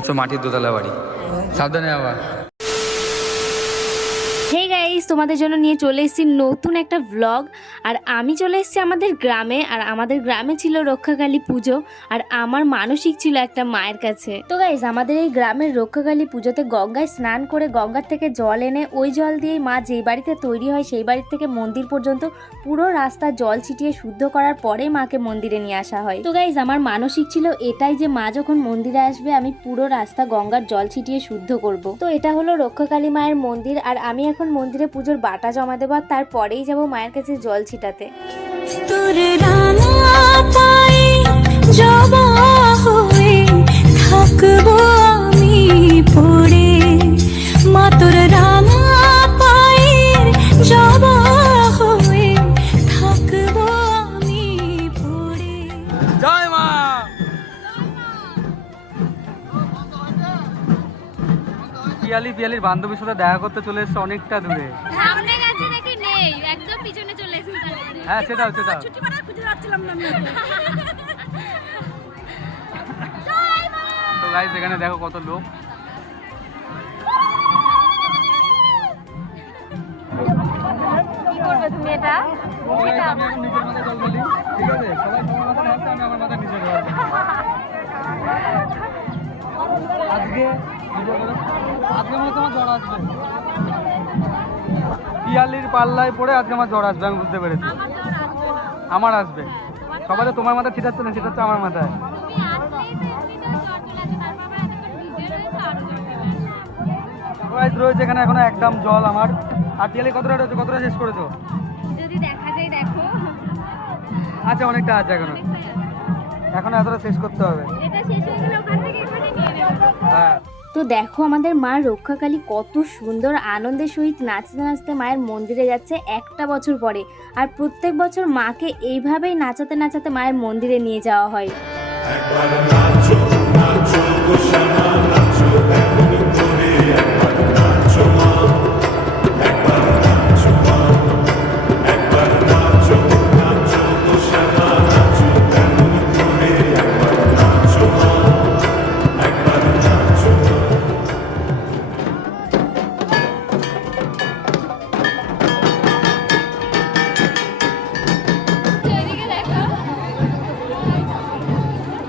হচ্ছে মাটির দোতলা বাড়ি। সাবধানে আবার। তোমাদের জন্য নিয়ে চলে এসেছি নতুন একটা ভ্লগ আর আমি চলে এসেছি আমাদের গ্রামে, আর আমাদের গ্রামে ছিল রক্ষাকালী পুজো, আর আমার মানসিক ছিল একটা মায়ের কাছে। তো গাইজ আমাদের এই গ্রামের রক্ষাকালী পুজোতে গঙ্গায় স্নান করে গঙ্গার থেকে জল এনে ওই জল দিয়ে মা যেই বাড়িতে তৈরি হয় সেই বাড়ির থেকে মন্দির পর্যন্ত পুরো রাস্তা জল ছিটিয়ে শুদ্ধ করার পরে মাকে মন্দিরে নিয়ে আসা হয়। তো গাইজ আমার মানসিক ছিল এটাই যে মা যখন মন্দিরে আসবে, আমি পুরো রাস্তা গঙ্গার জল ছিটিয়ে শুদ্ধ করব। তো এটা হলো রক্ষাকালী মায়ের মন্দির, আর আমি এখন মন্দিরে পুজোর বাটা জমা দেবো তারপরেই যাব মায়ের কাছে জল ছিটাতে তোর রাঙা পায়ে জবা হয়ে থাকব আমি পড়ে। মা রাঙা পায়ের জবা হয়ে থাকব আমি পড়ে। জয় মা। পিয়ালি পিয়ালির বান্ধবীর সাথে দেখা করতে চলে এসছে অনেকটা দূরে। হ্যাঁ সেটাও সেটাও। তো গাইস এখানে দেখো কত লোক। কি করবে তুমি এটা? আমি এখন নিজের মাথায় জল ঢালি ঠিক আছে? সবাই তোমার মাথায় ঢালছে আমি আমার মাথায় আজকে আজকে মনে হয় তোমার জ্বর আসবে। পিয়ালির পাল্লায় পড়ে আজকে আমার জ্বর আসবে আমি বুঝতে পেরেছি। আমার আসবে। সবাই তো তোমার মাথায় ছিটাচ্ছে না ছিটাচ্ছে আমার মাথায়। Guys, রয়েছে এখানে এখনও একদম জল আমার। আর পিয়ালি কতটা রয়েছে কতটা শেষ করেছ? যদি দেখা যায় দেখো। আচ্ছা অনেকটা আছে এখনও। এখনও এতটা শেষ করতে হবে। এটা শেষ হয়ে গেলে ওখান থেকে এখানে নিয়ে নেব। হ্যাঁ। তো দেখো আমাদের মা রক্ষাকালী কত সুন্দর আনন্দের সহিত নাচতে নাচতে মায়ের মন্দিরে যাচ্ছে একটা বছর পরে। আর প্রত্যেক বছর মাকে এইভাবেই নাচাতে নাচাতে মায়ের মন্দিরে নিয়ে যাওয়া হয়।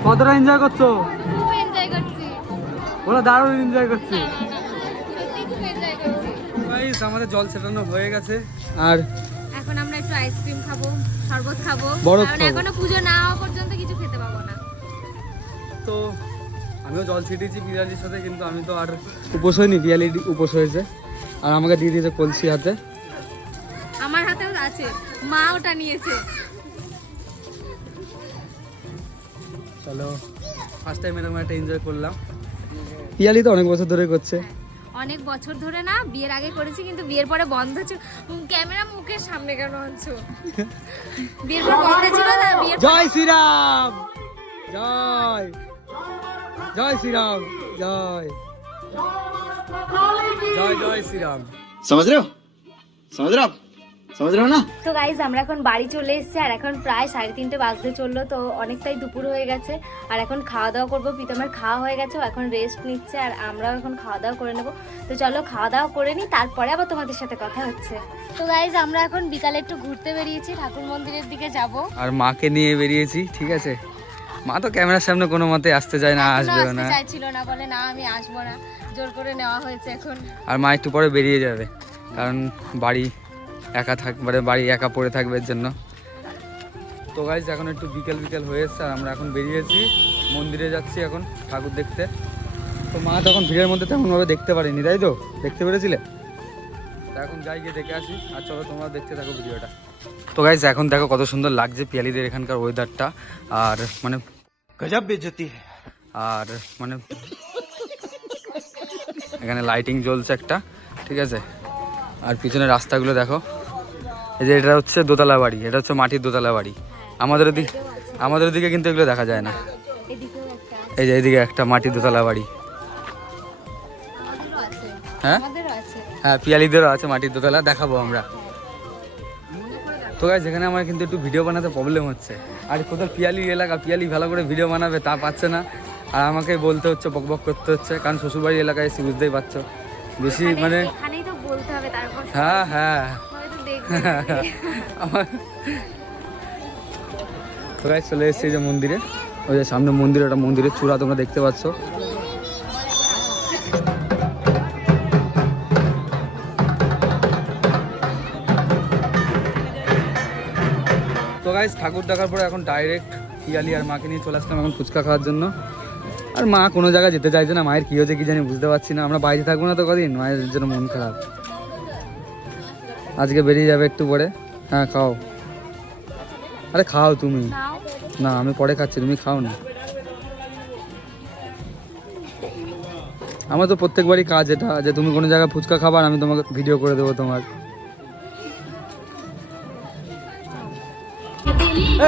কতটা এনজয় করছ? খুব এনজয় করছি। ওরা দারুণ এনজয় করছে। সত্যি করছি। গাইস আমাদের জল ছেটানো হয়ে গেছে। আর এখন আমরা একটু আইসক্রিম খাব শরবত খাব। কারণ এখনও পুজো না হওয়া পর্যন্ত কিছু খেতে পাবো না। তো আমিও জল ছিটিয়েছি পিয়ালির সাথে কিন্তু আমি তো আর উপোস হয়নি পিয়ালি উপোস হয়েছে। আর আমাকে দিয়ে দিয়েছে কলসি হাতে। আমার হাতেও আছে। মা ওটা নিয়েছে। চলো ফার্স্ট টাইম এরকম একটা এনজয় করলাম পিয়ালি তো অনেক বছর ধরে করছে অনেক বছর ধরে না বিয়ের আগে করেছি কিন্তু বিয়ের পরে বন্ধ ছিল উম, ক্যামেরা মুখের সামনে কেন আনছো বিয়ের পর বন্ধ ছিল না বিয়ের পর- জয় শ্রীরাম জয় জয় শ্রীরাম জয় জয় জয় শ্রীরাম समझ रहे हो समझ रहे हो সমুদ্র না তো গাইজ আমরা এখন বাড়ি চলে এসেছি আর এখন প্রায় সাড়ে তিনটে বাজতে চলল তো অনেকটাই দুপুর হয়ে গেছে। আর এখন খাওয়া দাওয়া করব প্রীতমের খাওয়া হয়ে গেছে এখন রেস্ট নিচ্ছে আর আমরাও এখন খাওয়া দাওয়া করে নেব। তো চলো খাওয়া দাওয়া করে নিই তারপরে আবার তোমাদের সাথে কথা হচ্ছে। তো গাইজ আমরা এখন বিকালে একটু ঘুরতে বেরিয়েছি ঠাকুর মন্দিরের দিকে যাব। আর মাকে নিয়ে বেরিয়েছি ঠিক আছে? মা তো ক্যামেরার সামনে কোনো মতে আসতে চায় না আসবেও না। চাইছিল না বলে না আমি আসব না। জোর করে নেওয়া হয়েছে এখন। আর মা একটু পরে বেরিয়ে যাবে কারণ বাড়ি একা থাক মানে বাড়ি একা পড়ে থাকবে এর জন্য। তো গাইজ এখন একটু বিকেল বিকেল হয়ে এসছে আর আমরা এখন বেরিয়েছি মন্দিরে যাচ্ছি এখন ঠাকুর দেখতে। তো মা তখন ভিড়ের মধ্যে তেমনভাবে দেখতে পারিনি তাই তো? দেখতে পেরেছিলে? এখন যাই গিয়ে দেখে আসি আর চলো তোমরা দেখতে থাকো ভিডিওটা। তো গাইজ এখন দেখো কত সুন্দর লাগছে পিয়ালিদের এখানকার ওয়েদারটা আর মানে গজাব বেজতি আর মানে এখানে লাইটিং জ্বলছে একটা ঠিক আছে? আর পিছনে রাস্তাগুলো দেখো। এই যে এটা হচ্ছে দোতলা বাড়ি এটা হচ্ছে মাটির দোতলা বাড়ি। আমাদের দিকে আমাদের দিকে কিন্তু এগুলো দেখা যায় না। এই যে এইদিকে একটা মাটির দোতলা বাড়ি। হ্যাঁ? হ্যাঁ পিয়ালিদেরও আছে মাটির দোতলা দেখাবো আমরা। তো গাছ যেখানে আমার কিন্তু একটু ভিডিও বানাতে প্রবলেম হচ্ছে। আর কোথাও পিয়ালি এলাকা পিয়ালি ভালো করে ভিডিও বানাবে তা পাচ্ছে না। আর আমাকে বলতে হচ্ছে বক বক করতে হচ্ছে কারণ শ্বশুরবাড়ি এলাকায় এসে বুঝতেই পারছ। বেশি মানে হ্যাঁ হ্যাঁ। তো চলে এসেছি যে মন্দিরে। ওই যে সামনে মন্দির, ওটা মন্দিরের চূড়া তোমরা দেখতে পাচ্ছ। ঠাকুর দেখার পরে এখন ডাইরেক্ট পিয়ালি আর মাকে নিয়ে চলে আসলাম এখন ফুচকা খাওয়ার জন্য। আর মা কোনো জায়গায় যেতে চাইছে না, মায়ের কী হয়েছে কি জানি বুঝতে পারছি না। আমরা বাইরে থাকব না তো কদিন, মায়ের জন্য মন খারাপ। আজকে বেরিয়ে যাবে একটু পরে। হ্যাঁ খাও। আরে খাও তুমি। না আমি পরে খাচ্ছি তুমি খাও না আমার তো প্রত্যেকবারই কাজ এটা যে তুমি কোনো জায়গায় ফুচকা খাবার আমি তোমাকে ভিডিও করে দেবো তোমার।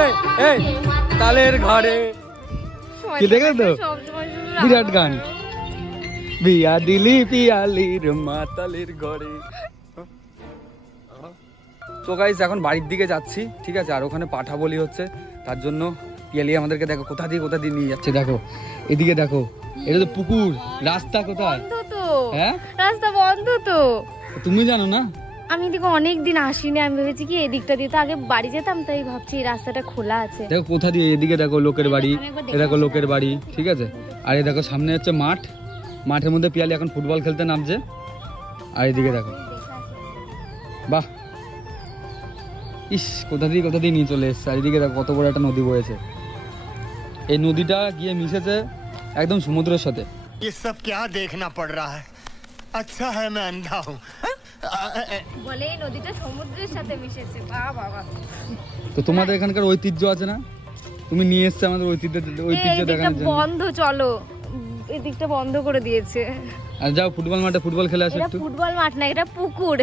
এই, এই, তালের ঘরে কি দেখলে তো? বিরাট গান। বিয়া দিলি পিয়ালির মাতালের ঘরে। তো গাইজ এখন বাড়ির দিকে যাচ্ছি ঠিক আছে? আর ওখানে পাঠা বলি হচ্ছে। তার জন্য পিয়ালি আমাদেরকে দেখো কোথা দিয়ে কোথা দিয়ে নিয়ে যাচ্ছে দেখো। এদিকে দেখো এটা তো পুকুর। রাস্তা কোথায়? হ্যাঁ? রাস্তা বন্ধ তো। তুমি জানো না? আমি এদিকে অনেক দিন আসিনি আমি ভেবেছি কি এদিকটা দিয়ে তো আগে বাড়ি যেতাম তাই ভাবছি এই রাস্তাটা খোলা আছে। দেখো কোথা দিয়ে? এদিকে দেখো লোকের বাড়ি। এ দেখো লোকের বাড়ি ঠিক আছে? আর এই দেখো সামনে হচ্ছে মাঠ। মাঠের মধ্যে পিয়ালি এখন ফুটবল খেলতে নামছে। আর এদিকে দেখো। বাহ! ইস কোথা দিয়ে কোথা দিয়ে নিয়ে চলে এসছে আর এদিকে দেখো কত বড় একটা নদী বয়েছে এই নদীটা গিয়ে মিশেছে একদম সমুদ্রের সাথে ये सब क्या देखना पड़ रहा है अच्छा है मैं अंधा हूँ বলে এই নদীটা সমুদ্রের সাথে মিশেছে বাহ বাবা তো তোমাদের এখানকার ঐতিহ্য আছে না তুমি নিয়ে এসছে আমাদের ঐতিহ্য ঐতিহ্য এদিকটা দেখানোর জন্য বন্ধ চলো এদিকটা বন্ধ করে দিয়েছে আর যাও ফুটবল মাঠে ফুটবল খেলে আসো এটা একটু ফুটবল মাঠ না এটা পুকুর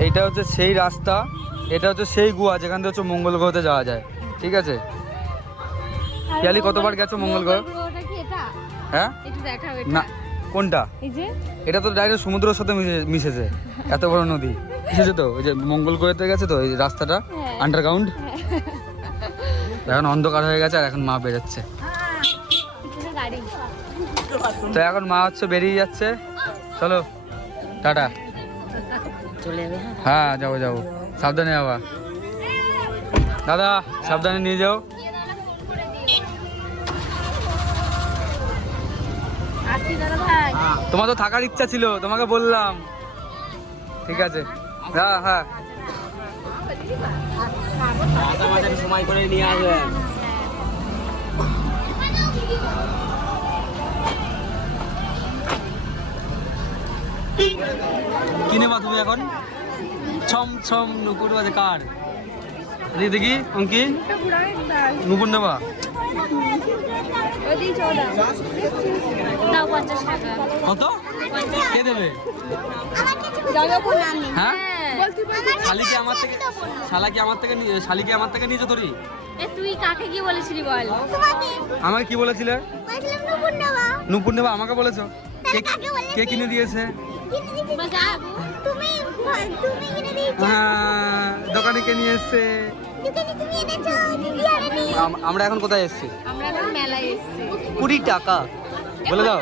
এইটা হচ্ছে সেই রাস্তা এটা হচ্ছে সেই গুয়া যেখান থেকে হচ্ছে মঙ্গল গ্রহতে যাওয়া যায় ঠিক আছে? পিয়ালি কতবার গেছো মঙ্গল গ্রহ? হ্যাঁ? না কোনটা? এটা তো ডাইরেক্ট সমুদ্রের সাথে মিশে- মিশেছে এত বড় নদী। মিশেছে তো? ওই যে মঙ্গল গ্রহতে গেছে তো এই রাস্তাটা? হ্যাঁ। আন্ডারগ্রাউন্ড এখন অন্ধকার হয়ে গেছে আর এখন মা বেরোচ্ছে। তো এখন মা হচ্ছে বেরিয়ে যাচ্ছে। চলো টাটা। হ্যাঁ? যাব যাব। সাবধানে যাবা। দাদা সাবধানে নিয়ে যাও। তোমার তো থাকার ইচ্ছা ছিল তোমাকে বললাম। ঠিক আছে। হ্যাঁ। হ্যাঁ। সময় করে নিয়ে আসবেন কি নেবা তুমি এখন? ছম ছম নুপুর বাজে কার? দেখি দেখি অঙ্কি। নুপুর নেবা কত? কে দেবে? হ্যাঁ? শালি কি আমার থেকে শালা কি আমার থেকে নিয়ে- শালি কি আমার থেকে নিয়েছো তোরি এ তুই কাকে কি বলেছিলি বল? আমাকে কি বলেছিলে? নুপুর নেবা আমাকে বলেছ? কে কে কিনে দিয়েছে? হ্যাঁ দোকানে কে নিয়ে এসছে। আমরা এখন কোথায় এসেছি? কুড়ি টাকা। বলে দাও।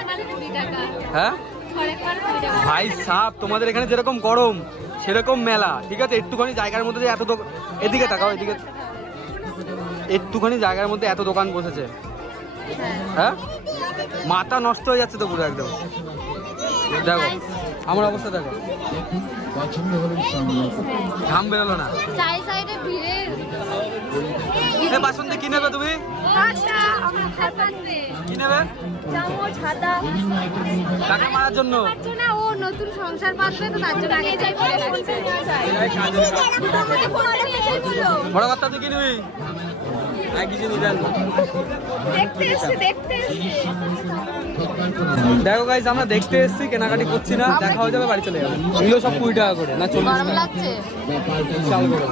হ্যাঁ? টাকা। ভাই সাপ তোমাদের এখানে যেরকম গরম সেরকম মেলা ঠিক আছে? একটুখানি জায়গার মধ্যে এত এদিকে তাকাও এদিকে। একটুখানি জায়গার মধ্যে এত দোকান বসেছে। হ্যাঁ। মাথা নষ্ট হয়ে যাচ্ছে তো পুরো একদম। দেখো। আমার অবস্থা দেখো ঘাম বেরোলো না চাই সাইডে ভিড়ে এ বাসন্তী কি নেবে তুমি আচ্ছা আমার ছাতা নেবে কি নেবে ছাতা কাকে মারার জন্য না ও নতুন সংসার পাতবে তো তার জন্য আগে চাই করে রাখছে বড় কথা তুই কি নিবি দেখো গাইজ আমরা দেখতে এসেছি কেনাকাটি করছি না দেখা হয়ে যাবে বাড়ি চলে যাবে। এগুলো সব কুড়ি টাকা করে না চল্লিশ টাকা। চাল করে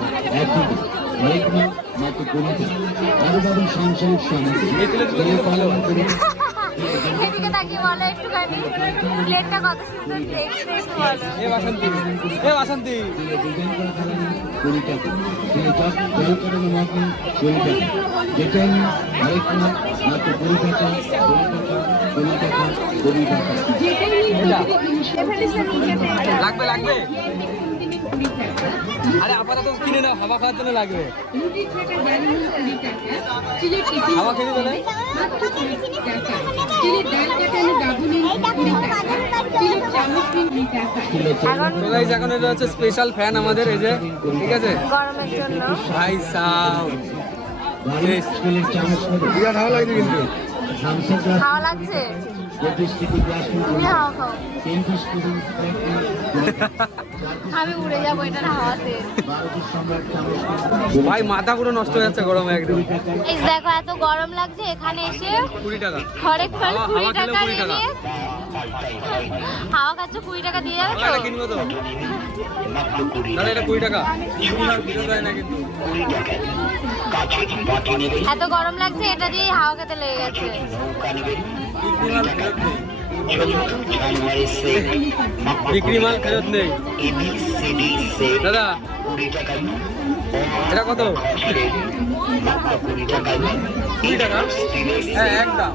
এই প্লেটগুলো কিন্তু ভালো এদিকে তাকিয়ে বলো একটুখানি। প্লেটটা কত সুন্দর দেখতে একটু বলো। এ বাসন্তী এ বাসন্তী। যেটাই আরেকটা লাগবে লাগবে। আরে আপাতত কিনে নাও হাওয়া খাওয়ার জন্য লাগবে। হাওয়া খেতে তো গাইজ এখন এটা হচ্ছে স্পেশাল ফ্যান আমাদের এই যে ঠিক আছে? ভাই বিরাট ভালো লাগছে কিন্তু। হাওয়া লাগছে। তুমি হাওয়া খাও। আমি উড়ে যাব এটার হাওয়াতে। ভাই মাথা পুরো নষ্ট হয়ে যাচ্ছে গরমে একদম। এই দেখো এত গরম লাগছে এখানে এসে কুড়ি টাকা। হরেক ফল কুড়ি টাকা কুড়ি টাকা। নিয়ে হাওয়া খাচ্ছ কুড়ি টাকা দিয়ে যাবে তো? কিনবো তো। কুড়ি টাকা। এত গরম লাগছে এটা দিয়ে হাওয়া খেতে লেগে গেছে। বিক্রি মাল ফেরত নেই। দাদা এটা কত? কুড়ি টাকা। হ্যাঁ একদম